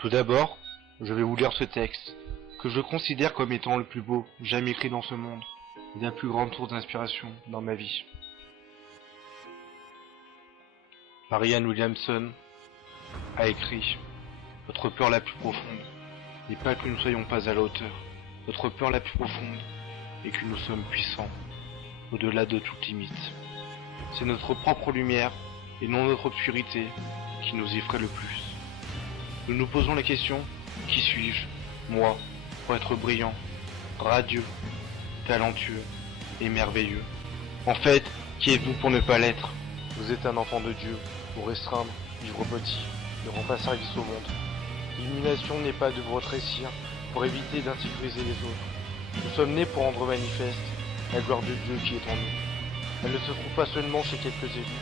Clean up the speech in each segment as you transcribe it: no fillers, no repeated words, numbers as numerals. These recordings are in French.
Tout d'abord, je vais vous lire ce texte, que je considère comme étant le plus beau jamais écrit dans ce monde, et la plus grande source d'inspiration dans ma vie. Marianne Williamson a écrit « Notre peur la plus profonde n'est pas que nous ne soyons pas à la hauteur. Notre peur la plus profonde est que nous sommes puissants, au-delà de toute limite. C'est notre propre lumière, et non notre obscurité, qui nous effraie le plus. Nous nous posons la question, qui suis-je, moi, pour être brillant, radieux, talentueux et merveilleux? En fait, qui êtes-vous pour ne pas l'être? Vous êtes un enfant de Dieu, pour restreindre, vivre petit, ne rendre pas service au monde. L'illumination n'est pas de vous rétrécir, pour éviter d'insécuriser les autres. Nous sommes nés pour rendre manifeste la gloire de Dieu qui est en nous. Elle ne se trouve pas seulement chez quelques élus,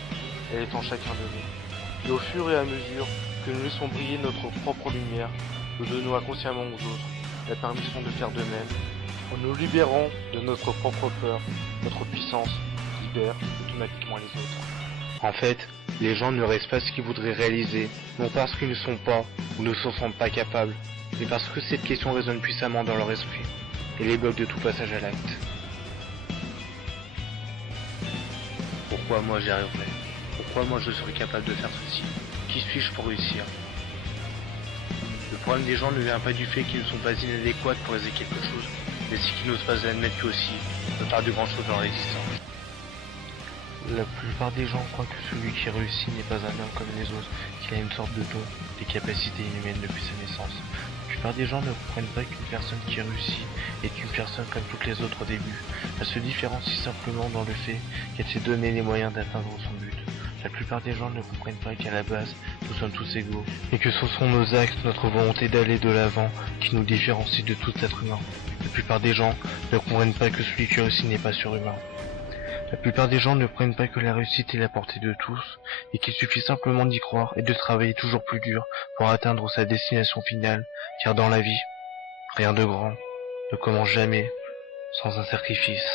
elle est en chacun de nous. Et au fur et à mesure que nous laissons briller notre propre lumière, nous donnons inconsciemment aux autres la permission de faire de même. En nous libérant de notre propre peur, notre puissance libère automatiquement les autres. En fait, les gens ne réalisent pas ce qu'ils voudraient réaliser, non parce qu'ils ne sont pas ou ne se sentent pas capables, mais parce que cette question résonne puissamment dans leur esprit et les bloque de tout passage à l'acte. Pourquoi moi j'y arriverai? Pourquoi moi je serais capable de faire ceci? Qui suis-je pour réussir? Le problème des gens ne vient pas du fait qu'ils ne sont pas inadéquats pour réaliser quelque chose, mais c'est qu'ils n'osent pas l'admettre qu'eux aussi ne pas de grand chose dans leur existence. La plupart des gens croient que celui qui réussit n'est pas un homme comme les autres, qu'il a une sorte de don, des capacités inhumaines depuis sa naissance. La plupart des gens ne comprennent pas qu'une personne qui réussit est une personne comme toutes les autres au début. Elle se différencie simplement dans le fait qu'elle s'est donné les moyens d'atteindre son but. La plupart des gens ne comprennent pas qu'à la base, nous sommes tous égaux, et que ce sont nos actes, notre volonté d'aller de l'avant, qui nous différencient de tout être humain. La plupart des gens ne comprennent pas que celui qui réussit n'est pas surhumain. La plupart des gens ne comprennent pas que la réussite est la portée de tous, et qu'il suffit simplement d'y croire et de travailler toujours plus dur pour atteindre sa destination finale, car dans la vie, rien de grand ne commence jamais sans un sacrifice.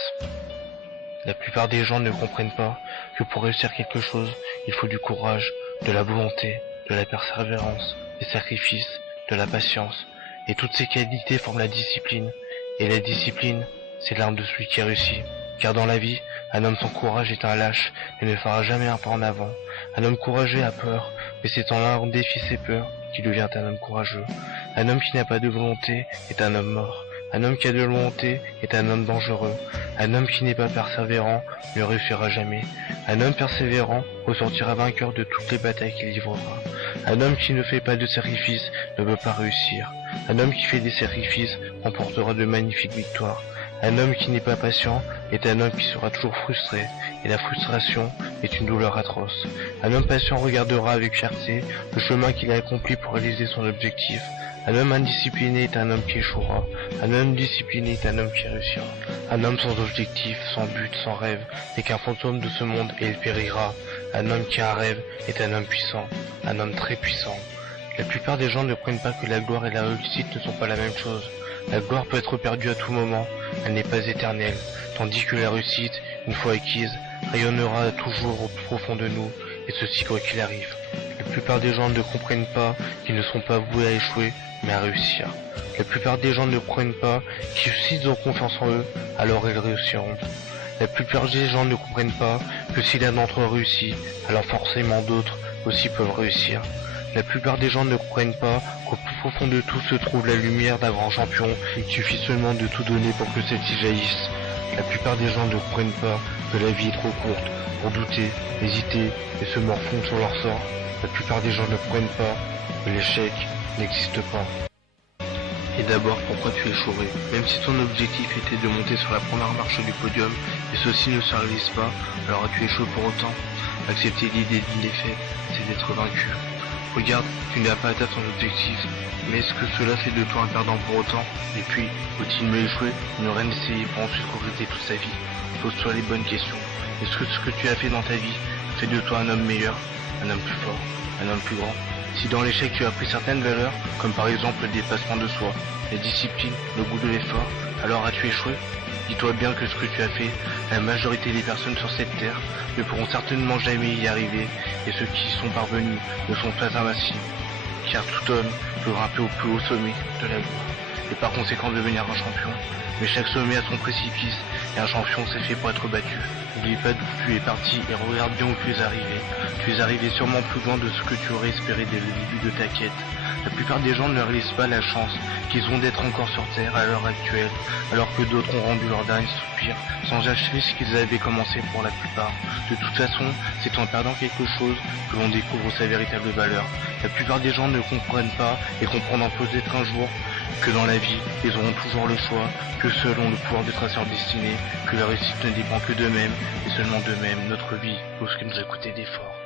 La plupart des gens ne comprennent pas que pour réussir quelque chose, il faut du courage, de la volonté, de la persévérance, des sacrifices, de la patience, et toutes ces qualités forment la discipline, et la discipline, c'est l'arme de celui qui réussit. Car dans la vie, un homme sans courage est un lâche et ne fera jamais un pas en avant. Un homme courageux a peur, mais c'est en allant défier ses peurs qu'il devient un homme courageux. Un homme qui n'a pas de volonté est un homme mort. Un homme qui a de volonté est un homme dangereux. Un homme qui n'est pas persévérant ne réussira jamais. Un homme persévérant ressortira vainqueur de toutes les batailles qu'il livrera. Un homme qui ne fait pas de sacrifices ne peut pas réussir. Un homme qui fait des sacrifices remportera de magnifiques victoires. Un homme qui n'est pas patient est un homme qui sera toujours frustré, et la frustration est une douleur atroce. Un homme patient regardera avec fierté le chemin qu'il a accompli pour réaliser son objectif. Un homme indiscipliné est un homme qui échouera. Un homme discipliné est un homme qui réussira. Un homme sans objectif, sans but, sans rêve, n'est qu'un fantôme de ce monde et il périra. Un homme qui a un rêve est un homme puissant, un homme très puissant. La plupart des gens ne comprennent pas que la gloire et la réussite ne sont pas la même chose. La gloire peut être perdue à tout moment, elle n'est pas éternelle, tandis que la réussite, une fois acquise, rayonnera toujours au plus profond de nous, et ceci quoi qu'il arrive. La plupart des gens ne comprennent pas qu'ils ne sont pas voués à échouer, mais à réussir. La plupart des gens ne comprennent pas que s'ils ont confiance en eux, alors ils réussiront. La plupart des gens ne comprennent pas que si l'un d'entre eux réussit, alors forcément d'autres aussi peuvent réussir. La plupart des gens ne comprennent pas qu'au plus profond de tout se trouve la lumière d'un grand champion. Il suffit seulement de tout donner pour que celle-ci jaillisse. La plupart des gens ne comprennent pas que la vie est trop courte pour douter, hésiter et se morfondre sur leur sort. La plupart des gens ne comprennent pas que l'échec n'existe pas. Et d'abord, pourquoi tu échouerais? Même si ton objectif était de monter sur la première marche du podium, et ceci ne se réalise pas, alors as-tu échoué pour autant? Accepter l'idée d'une défaite, c'est d'être vaincu. Regarde, tu n'as pas atteint ton objectif, mais est-ce que cela fait de toi un perdant pour autant? Et puis, faut-il mieux échouer, ne rien essayer pour ensuite regretter toute sa vie? Pose-toi les bonnes questions. Est-ce que ce que tu as fait dans ta vie fait de toi un homme meilleur, un homme plus fort, un homme plus grand? Si dans l'échec tu as appris certaines valeurs, comme par exemple le dépassement de soi, la discipline, le goût de l'effort, alors as-tu échoué? Dis-toi bien que ce que tu as fait, la majorité des personnes sur cette terre ne pourront certainement jamais y arriver, et ceux qui y sont parvenus ne sont pas invincibles. car tout homme peut grimper au plus haut sommet de la vie, et par conséquent devenir un champion. Mais chaque sommet a son précipice, et un champion s'est fait pour être battu. N'oublie pas d'où tu es parti et regarde bien où tu es arrivé. Tu es arrivé sûrement plus loin de ce que tu aurais espéré dès le début de ta quête. La plupart des gens ne réalisent pas la chance qu'ils ont d'être encore sur Terre à l'heure actuelle, alors que d'autres ont rendu leur dernier soupir sans achever ce qu'ils avaient commencé pour la plupart. De toute façon, c'est en perdant quelque chose que l'on découvre sa véritable valeur. La plupart des gens ne comprennent pas et comprendront peut-être un jour que dans la vie, ils auront toujours le choix, que seuls ont le pouvoir de tracer leur destinée, que leur réussite ne dépend que d'eux-mêmes et seulement d'eux-mêmes. Notre vie, pour ce qui nous a coûté d'efforts.